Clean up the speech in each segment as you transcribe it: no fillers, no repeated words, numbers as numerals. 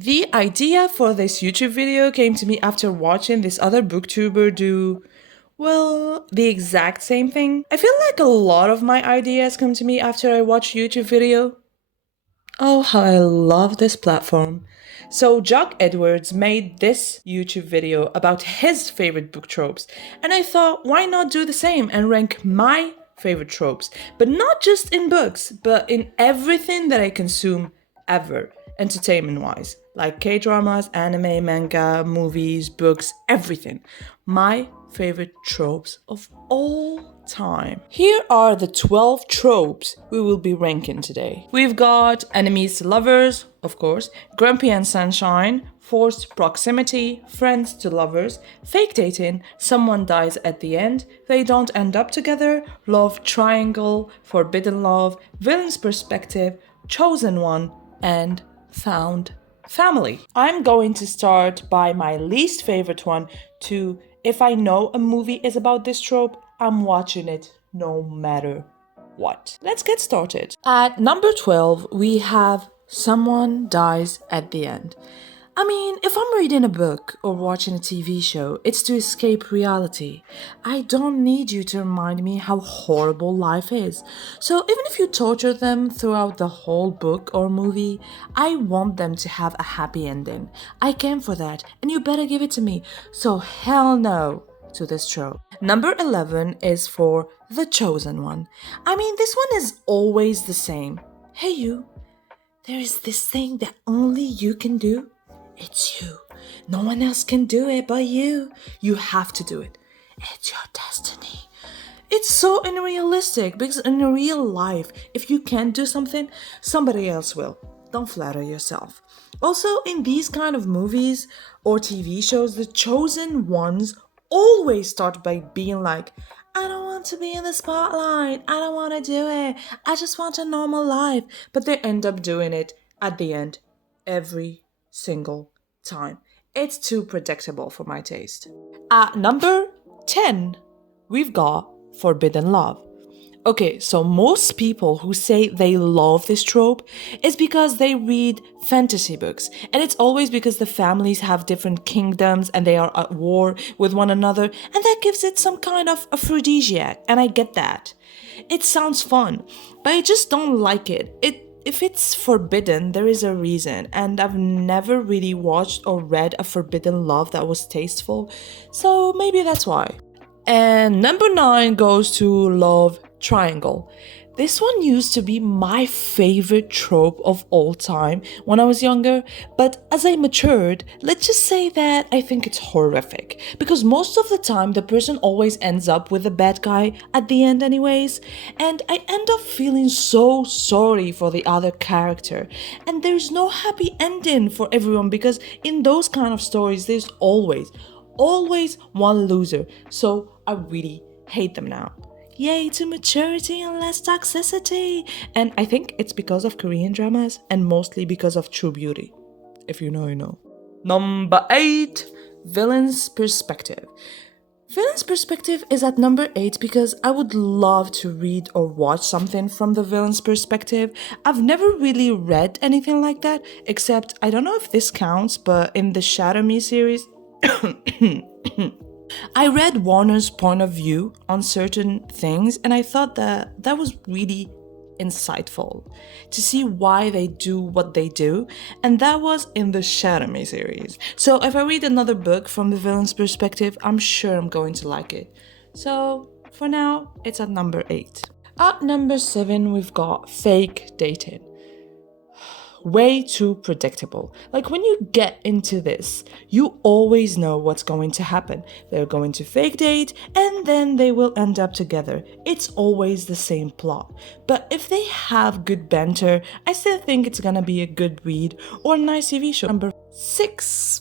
The idea for this YouTube video came to me after watching this other booktuber do, well, the exact same thing. I feel like a lot of my ideas come to me after I watch YouTube video. Oh, how I love this platform. So, Jock Edwards made this YouTube video about his favorite book tropes, and I thought, why not do the same and rank my favorite tropes? But not just in books, but in everything that I consume ever, entertainment wise, like K dramas, anime, manga, movies, books, everything. My favorite tropes of all time. Here are the 12 tropes we will be ranking today. We've got enemies to lovers, of course, grumpy and sunshine, forced proximity, friends to lovers, fake dating, someone dies at the end, they don't end up together, love triangle, forbidden love, villain's perspective, chosen one, and found family. I'm going to start by my least favorite one to if I know a movie is about this trope, I'm watching it no matter what. Let's get started. At number 12, we have someone dies at the end. I mean, if I'm reading a book or watching a TV show, it's to escape reality. I don't need you to remind me how horrible life is. So even if you torture them throughout the whole book or movie, I want them to have a happy ending. I came for that, and you better give it to me. So hell no to this trope. Number 11 is for the chosen one. I mean, this one is always the same. Hey you, there is this thing that only you can do. It's you. No one else can do it but you. You have to do it. It's your destiny. It's so unrealistic because in real life, if you can't do something, somebody else will. Don't flatter yourself. Also, in these kind of movies or TV shows, the chosen ones always start by being like, I don't want to be in the spotlight. I don't want to do it. I just want a normal life. But they end up doing it at the end every single time. It's too predictable for my taste. At number 10, we've got forbidden love. Okay, so most people who say they love this trope is because they read fantasy books. And it's always because the families have different kingdoms and they are at war with one another. And that gives it some kind of aphrodisiac. And I get that. It sounds fun, but I just don't like it. If it's forbidden, there is a reason, and I've never really watched or read a forbidden love that was tasteful, so maybe that's why. And number 9 goes to love triangle. This one used to be my favorite trope of all time when I was younger, but as I matured, let's just say that I think it's horrific. Because most of the time, the person always ends up with the bad guy at the end anyways, and I end up feeling so sorry for the other character. And there's no happy ending for everyone because in those kind of stories, there's always one loser. So I really hate them now. Yay to maturity and less toxicity. And I think it's because of Korean dramas and mostly because of True Beauty. If you know, you know. Number 8, villain's perspective. Villain's perspective is at number 8 because I would love to read or watch something from the villain's perspective. I've never really read anything like that, except I don't know if this counts, but in the Shadow Me series, I read Warner's point of view on certain things, and I thought that was really insightful to see why they do what they do, and that was in the Shadow Me series. So if I read another book from the villain's perspective, I'm sure I'm going to like it. So for now, it's at number 8. At number 7, we've got fake dating. Way too predictable. Like when you get into this, you always know what's going to happen. They're going to fake date and then they will end up together. It's always the same plot. But if they have good banter, I still think it's gonna be a good read or a nice TV show. Number 6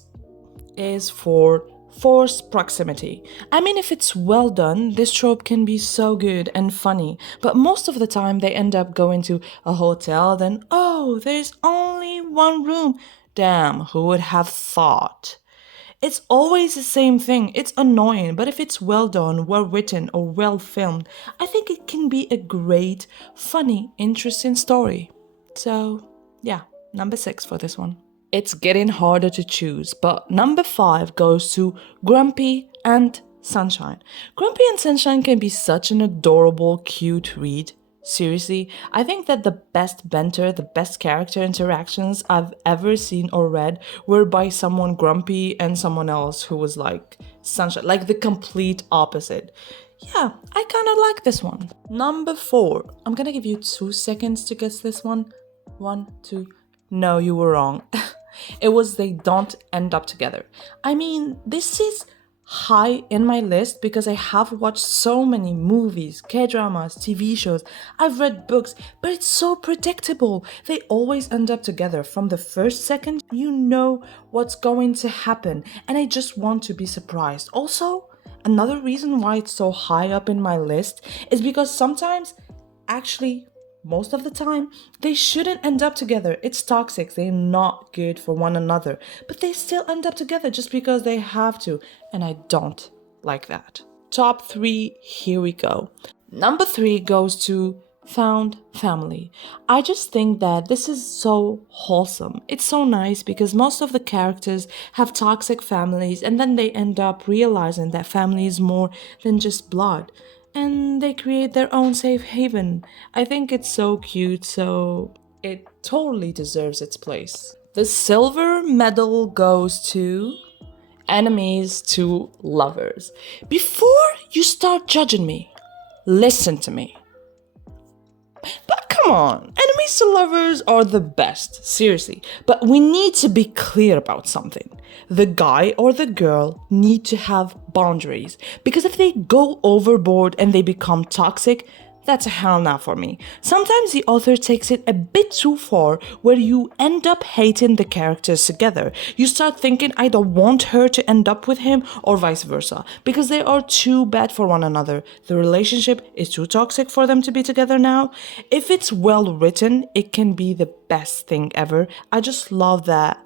is for forced proximity. I mean, if it's well done, this trope can be so good and funny, but most of the time they end up going to a hotel, then, oh, there's only one room. Damn, who would have thought? It's always the same thing. It's annoying, but if it's well done, well written, or well filmed, I think it can be a great, funny, interesting story. So, yeah, number 6 for this one. It's getting harder to choose, but number 5 goes to Grumpy and Sunshine. Grumpy and Sunshine can be such an adorable, cute read. Seriously, I think that the best banter, the best character interactions I've ever seen or read were by someone grumpy and someone else who was like Sunshine, like the complete opposite. Yeah, I kind of like this one. Number 4. I'm gonna give you 2 seconds to guess this one. One, two. No, you were wrong. It was They Don't End Up Together. I mean, this is high in my list because I have watched so many movies, K-dramas, TV shows. I've read books, but it's so predictable. They always end up together. From the first second, you know what's going to happen, and I just want to be surprised. Also, another reason why it's so high up in my list is because sometimes, actually, most of the time, they shouldn't end up together. It's toxic. They're not good for one another. But they still end up together just because they have to. And I don't like that. Top 3, here we go. Number 3 goes to Found Family. I just think that this is so wholesome. It's so nice because most of the characters have toxic families and then they end up realizing that family is more than just blood. And they create their own safe haven. I think it's so cute, so it totally deserves its place. The silver medal goes to Enemies to Lovers. Before you start judging me, listen to me. But come on, enemies to lovers are the best, seriously. But we need to be clear about something. The guy or the girl need to have boundaries. Because if they go overboard and they become toxic, that's a hell no for me. Sometimes the author takes it a bit too far where you end up hating the characters together. You start thinking, I don't want her to end up with him or vice versa because they are too bad for one another. The relationship is too toxic for them to be together now. If it's well written, it can be the best thing ever. I just love that.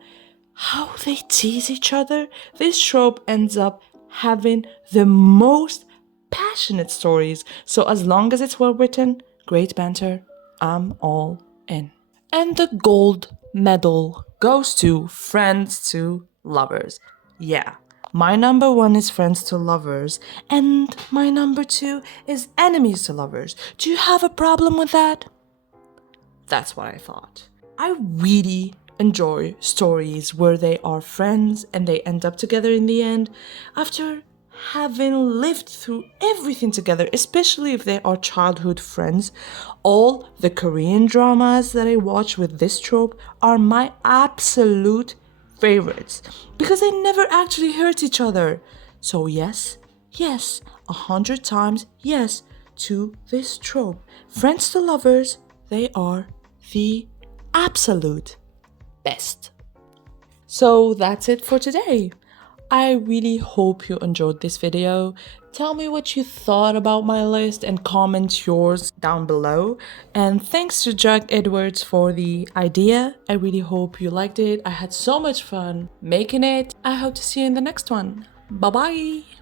How they tease each other. This trope ends up having the most passionate stories. So as long as it's well written, great banter, I'm all in. And the gold medal goes to Friends to Lovers. Yeah, my number 1 is Friends to Lovers, and my number 2 is Enemies to Lovers. Do you have a problem with that? That's what I thought. I really enjoy stories where they are friends and they end up together in the end after having lived through everything together, especially if they are childhood friends. All the Korean dramas that I watch with this trope are my absolute favorites because they never actually hurt each other. So yes, 100 times yes to this trope. Friends to Lovers, they are the absolute best. So that's it for today. I really hope you enjoyed this video. Tell me what you thought about my list and comment yours down below. And thanks to Jack Edwards for the idea. I really hope you liked it. I had so much fun making it. I hope to see you in the next one. Bye bye.